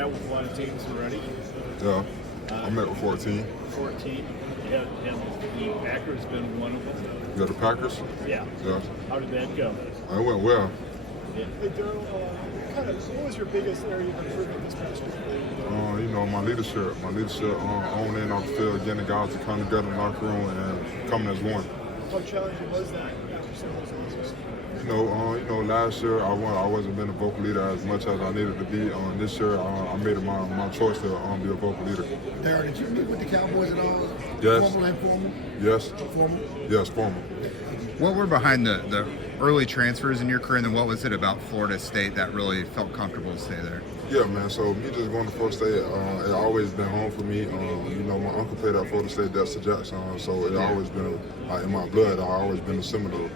met with a lot of teams already. Yeah, I met with 14. 14. Yeah, and the Packers been one of them. Yeah, the Packers? Yeah. Yeah. How did that go? It went well. Yeah. Hey, Darrell, what was your biggest area of improvement this past year? My leadership on and off the field, getting the guys to come together in the locker room and coming as one. How challenging was that after some of those losses? Last year I wasn't been a vocal leader as much as I needed to be. This year I made it my choice to be a vocal leader. Darrell, did you meet with the Cowboys at all? Yes. Formal and informal? Yes. Formal? Yes, formal. What were behind the early transfers in your career, and then what was it about Florida State that really felt comfortable to stay there? Yeah, man. So me just going to Florida State, it always been home for me. My uncle played at Florida State, Dexter Jackson, so it always been in my blood. I always been a Seminole.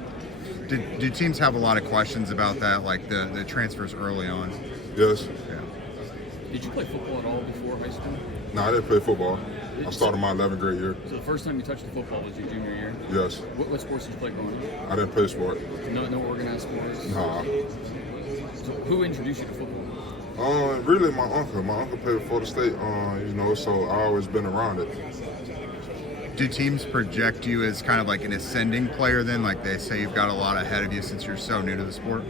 Do teams have a lot of questions about that, like the transfers early on? Yes. Yeah. Did you play football at all before high school? No, I didn't play football. I started my 11th grade year. So the first time you touched the football was your junior year? Yes. What sports did you play growing up? I didn't play sport. No organized sports? Nah. So who introduced you to football? Really my uncle. My uncle played at Florida State, so I always been around it. Do teams project you as kind of like an ascending player then? Like they say you've got a lot ahead of you since you're so new to the sport?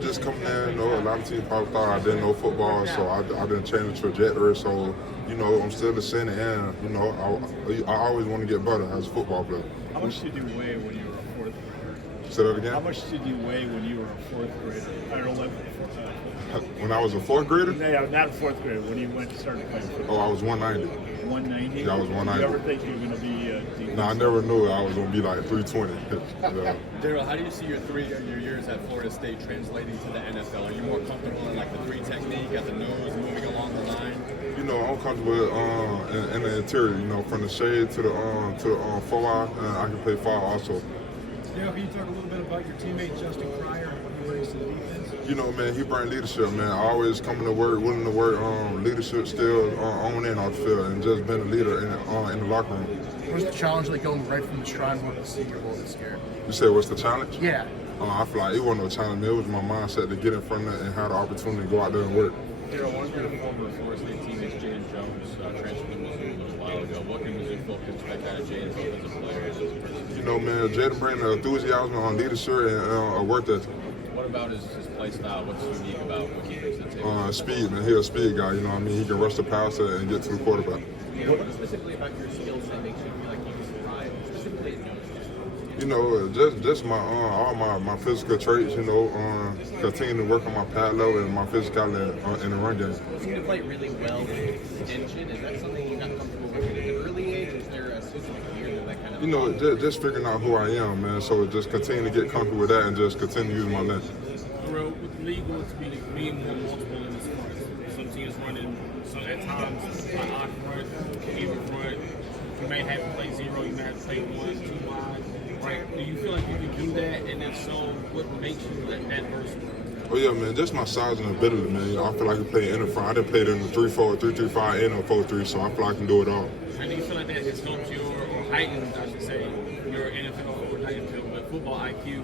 Just coming in, a lot of teams probably thought I didn't know football, so I didn't change the trajectory. So, I'm still ascending, and, I always want to get better as a football player. How much did you weigh when you were a fourth grader? Say that again? How much did you weigh when you were a fourth grader? Or 11th? When I was a fourth grader? No, not a fourth grader. When you started playing football? I was 190. 190? Yeah, I was 190. Did you ever think you were going to be No, I never knew I was going to be like 320. Yeah. Darrell, how do you see your years at Florida State translating to the NFL? Are you more comfortable in like the three technique at the nose, moving along the line? I'm comfortable in the interior. From the shade to the 4-eye, and I can play 5 also. Darrell, can you talk a little bit about your teammate Justin Cryer and what he brings to the defense? Man, he brings leadership, man. Always coming to work, willing to work, leadership still on and off the field, and just being a leader in the locker room. What's the challenge like going right from the Shrine Bowl to the Senior Bowl this year? You said, what's the challenge? Yeah. I feel like it wasn't no challenge, man. It was my mindset to get in front of it and have the opportunity to go out there and work. Darrell, one of your former Florida State teammates, Jaden Jones, transferred to Mizzou a little while ago. What can Mizzou folks expect out of Jaden both as a player and as a person? Man, Jaden brings enthusiasm on leadership and a work ethic. What about his play style? What's unique about what he brings to the table? Speed, man. He's a speed guy, He can rush the passer and get to the quarterback. What specifically about your skill set makes you feel like you can thrive, specifically at nose? Just my all my physical traits, continue to work on my pad level and my physicality in the run game. You seem to play really well with tension. Is that something you got comfortable with at an early age? Is there a specific year that kind of... Just figuring out who I am, man. So just continue to get comfortable with that and just continue to use my length. Darrell, with the league going to be being more multiple in this front, some teams running, some at times an odd front, even front. You may have to play 0, you may have to play 1, 2 wide. Right? Do you feel like you can do that? And if so, what makes you that versatile? Oh yeah, man, just my size and ability, man. I feel like I can play in the front. I didn't play it in the 3-4, 3-3-5, and a 4-3, so I feel like I can do it all. And do you feel like that has helped you or heightened, I should say, your NFL or not NFL, but football IQ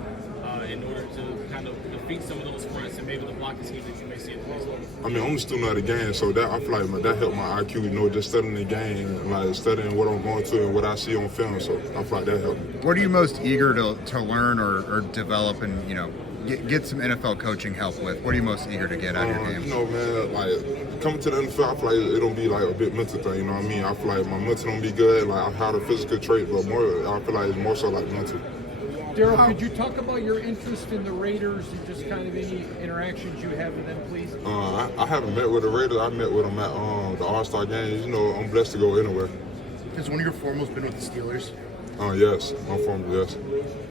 in order to kind of defeat some of those fronts and maybe the blocking schemes that you may see in the league? I'm a student of the game, so that I feel like that helped my IQ, just studying the game, like studying what I'm going to and what I see on film, so I feel like that helped me. What are you most eager to learn or develop and, get some NFL coaching help with? What are you most eager to get out of your game? Man, like coming to the NFL, I feel like it'll be like a bit mental thing, you know what I mean? I feel like my mental don't be good, like I have a physical trait, but I feel like it's more so like mental. Darrell, could you talk about your interest in the Raiders and just kind of any interactions you have with them, please? I haven't met with the Raiders. I met with them at the All-Star games. I'm blessed to go anywhere. Has one of your formals been with the Steelers? Yes, my formal, yes.